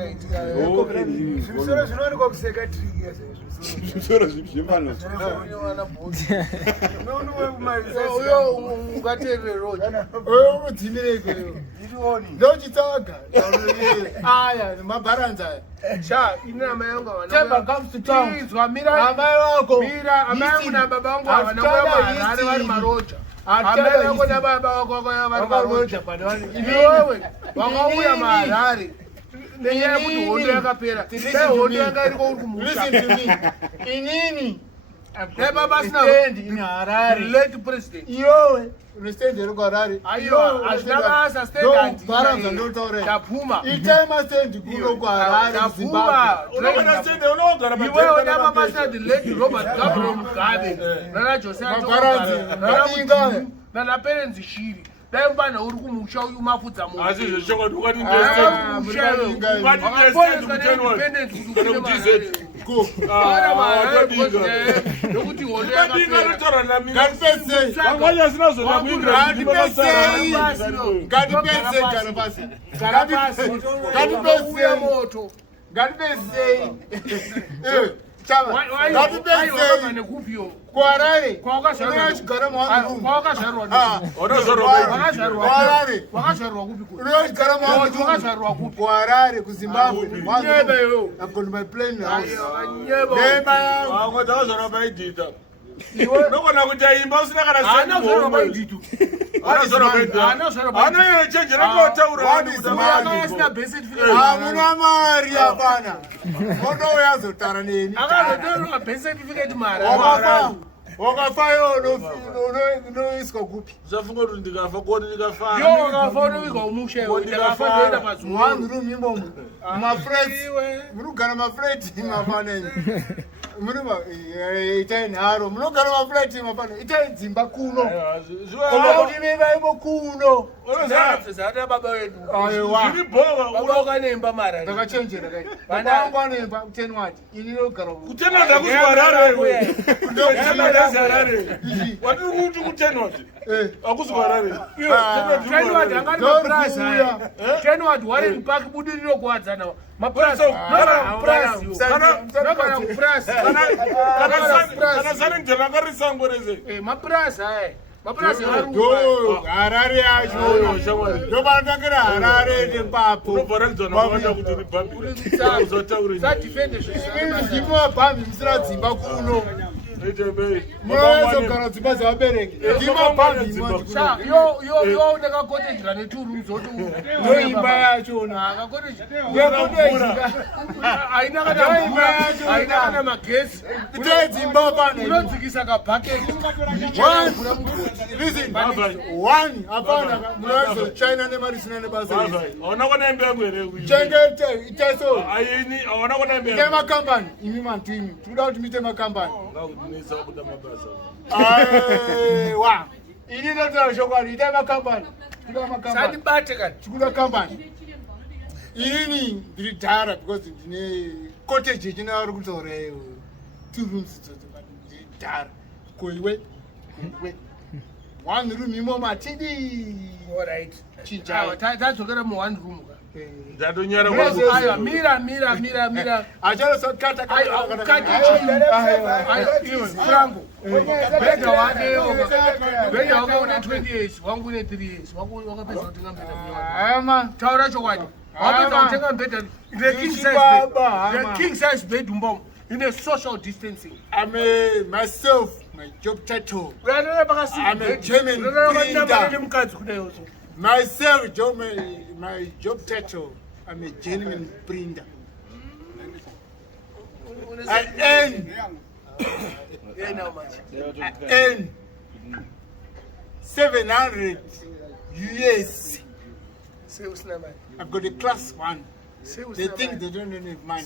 Listen to me. Inini. In Harare. Late president. Yo, stand in Harare. Ayo, asnaba stand Baranza no tore. Tapuma. Itema stand kuno kwa Harare Zimbabwe. Unogona stand unogara ba. Iwe onaba basa the late Robert Gabriel Mugabe. Nana Joseph Baranza. Nana parents shiri. Dai bana uri kumusha uyu mafudza mu. Asi zvishonga ndukati ndestate. Ngati ndestate independent go. Ara mara nokuti hondo yakapera na mina. Ngati vanganya sina zona kuindira ngati pese moto. Ngati pese Harare. Harare ku Zimbabwe. I've got my plane house. Ajita. Nokona kuti aimba usina kana sana zoroba iditu. Ana change rakotaura asina basic figure. Amuna mari hapana. Mondo yazotara neni. Akazotora basic figure mara. Wakafayo no isko kupi. Zafunga kuti ndikafa kodi ndikafa. Yo wakafa no umushe ndikafa ndoenda pazuwa. One room imbo. My friends. Murugana my friends mafaneni. Munuma itai haro. Munogara my friends mafana. Itai dzimba kuno. Koma kuti beba ibo kuno. Zata baba wedu. Aiwa. Zviribowa unoka nemba mara. Ndakachenjera kai. Bana wangu anemba kuteni wati. Iniro gara. Kutena ndakuzwarara wewe. Ndokutena Harare. Wati kuti kutenwa akuzwarare. Tenwa ngano price haya. Tenwa Warren Park budiriro kwadzana. Maprice. Kana sare ndakarisango reze. Maprice haya. Maprice Harare yacho. Ndobandakira Harare nepapo. Unovaradzana wanda kuti ribhambi. Uzotaurira. Sa defend ndimo bhambi msira dzimba kuno. Mwezo kana dzimba dzabereki. Ndimo bhambi yo ndakakotejera neturu zotu. Ndo imba yacho na akakoteja. Aina kana magesi. Dzimba pana. Unodzikisa ka bucket. Listen, one hapana mwezo China nemari sina nebasa. Ona kona embe ngwere kuyi. Chengete iteso. Ayini ona kona embe. Tema company imi mantwimi. Tuda kuti mitema company. Ngakunisa kuda mabasa. Wa. Ini ndo shokwani itema company. Tuda company. Sadi bate kan. Tuda company. Ini ndidara because ndine cottage china uri kutore 2 rooms ndidara. Koiwe. One room imo matidi. All right. Chincha. Tadzokera mu one room. Ndadonyara kwa. Ayo mira. Ajalo so kata. Ayo Franco. Bega wake. Bega wake una 20 years, wangu ne 3 years. Wangu wakapesa kutenga mbeta mnyama. Ama taura chokwadi. Wakapesa kutenga mbeta the king size bed mbom. In a social distancing. I'm myself, my job title. I'm a German printer. Myself, my job title. I'm a German printer. I earn 700 US. I've got a class 1. They think they don't need money.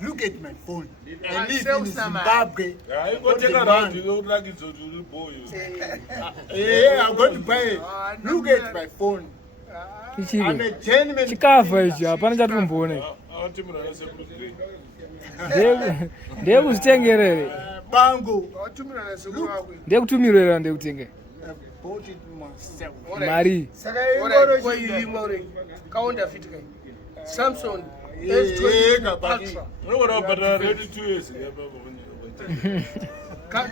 Look at my phone. I live in Zimbabwe. I go take around. You don't like it, so you boy. Yeah, I'm going to buy it. Look at my phone. I'm a gentleman. Chikafa hapana chatumbone. Ndiye kuzitengerere. Bango. Ndiye kutumirira ndiye kutenge. Bought it myself. Mari. Kaunda fitika. Samson unogona kubhadhara redi 2 years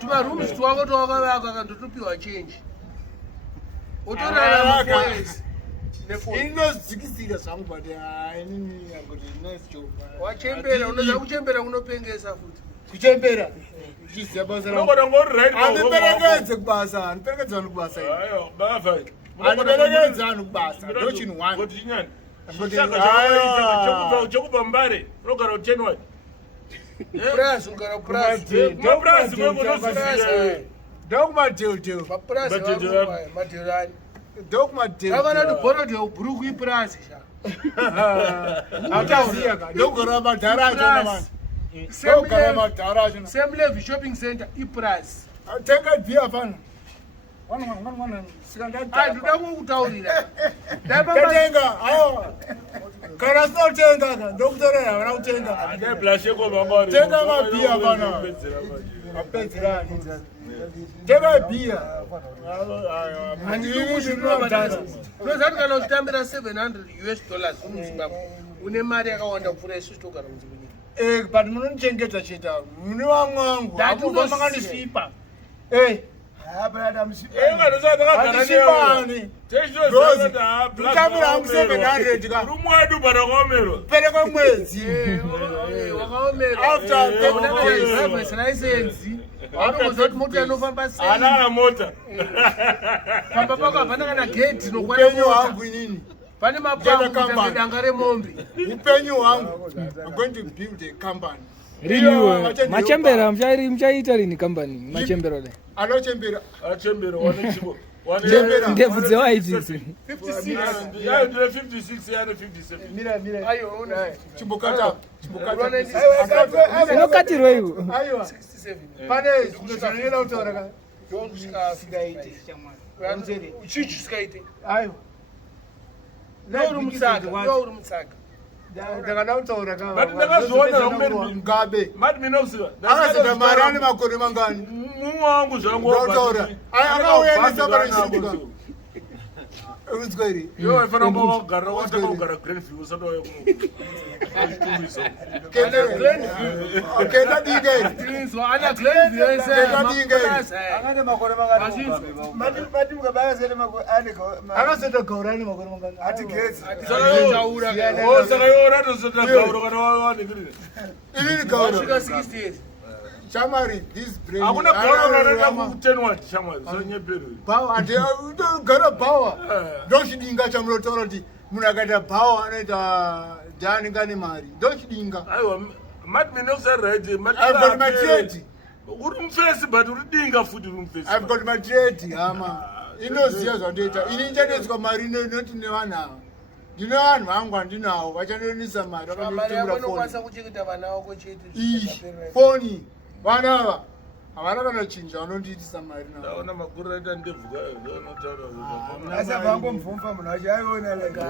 tumarooms twako twakavaka kandotopiwa change utorarama 4 years inodzikisira zvangu but inini angoti wachembera unoza kuchembera kunopengesa futi kuchembera zviziva basa unogona andiperekedze kubasa andiperekedze vanhu kubasa andiperekedze vanhu kubasa ndo chinhu one chekubva Mbare unogara kutenwa Price ungara ndokumadeldel madelani ndokumadeldel avanati bhorodi ubhuruku iprice autaziyaka ndogara madhara achona vanhu ndogara madhara achona same level shopping center iprice tenga bhiya fana ndoda kukutaurira ndatenga aiwa kana sinotenga ka ndokutorera havana kutenga tenga mabhiya fana apedzerani tenga bhiya unozati kana uchitambira $700 muzimbabwe une mari yakawanda kupfuura isusu togara muzimbabwe but munonichengeta cheta mune vamwe vangu amuvamanganisipa ndichamira hangu 700 ka rumwedu barakomero perekwe mwedzi wakaomeraaizoti mota yanofamba anana mota pamba pako hapana kana geti upenyu hwangu inini pane mapangodanga remombe upenyu hwangu I'm going to build a company riniwe machembera muchaita rini kambani machembera dai anochembera wane chibo ndebvu dzewaitisi 56 yana 57 chimbokata inokatirwa iwo aiwa pane zvimwe zvanoenda kutaura ka chichiskaite aiwa uri mutsaka ndakada kutaura ka but ndakazviona ngabe mati Minox akazita mari ane makore mangani mumwe wangu zvangu ndakutaura akauya nesaparesindika udzwa iri iwe waifana kugara wataka kugara Grandview usati wauya kunotumisa kenda dinga iri ana Grandview kenda dinga iri akane makore mati mukabaya akazita gaura ane makore mangani ati gezi saka iwo ratozota gauro kana wawaningirire inini gaura swika 60 years shamari this brain hakuna gauro ranoenda kutenwa shamari zonyepero power ati gara power ndochidinga chamunotaura kuti munhu akaita power anoita ndaaningane mari ndochidinga aiwa mati Minox right I've got my trade uri mufesi but uri dinga futi uri mufesi I've got my trade hama inoziva zvandoita ini nichandedzwa mari noti nevanhu ava ndine vanhu vangu handinawo vachandonisa mari foni vana ava havana kana chinhu chavanondiitisa mari naona makuru aita ndebvuka asabvangomvumva munhu wacho aiona lega